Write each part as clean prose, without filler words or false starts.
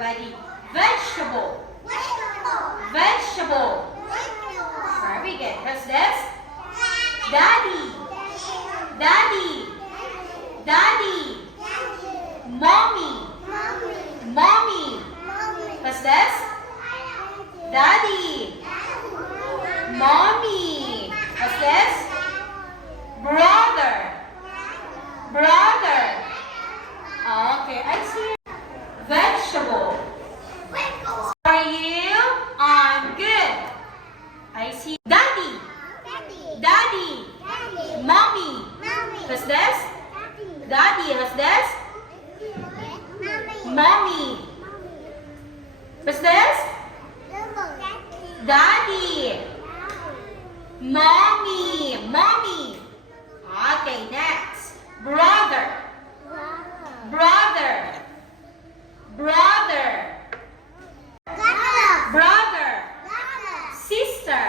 everybody. Vegetable. Vegetable. Very good. What's this? Daddy. Daddy. Daddy. Mommy. Mommy. What's this? Daddy. Mommy. What's this? Brother. Brother. Okay, I see. Vegetable. How are you? I'm good. I see. Daddy. Daddy. Mommy. What's this? Daddy. What's this? Mommy. What's this? Daddy. Mommy. Mommy. Okay, next. Brother. Brother. Brother. Brother. Sister.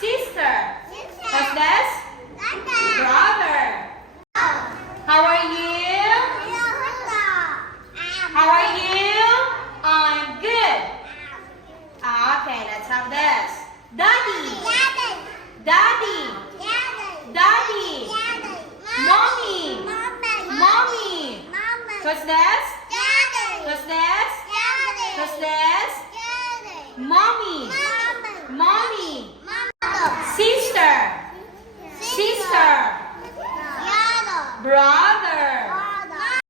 Sister. What's this? Brother. How are you? How are you? I'm good. Okay, let's have this. Daddy. Daddy. Daddy. Mommy. Mommy. What's this? What's this? What's this? Mommy. Mommy. Sister. Sister. Brother.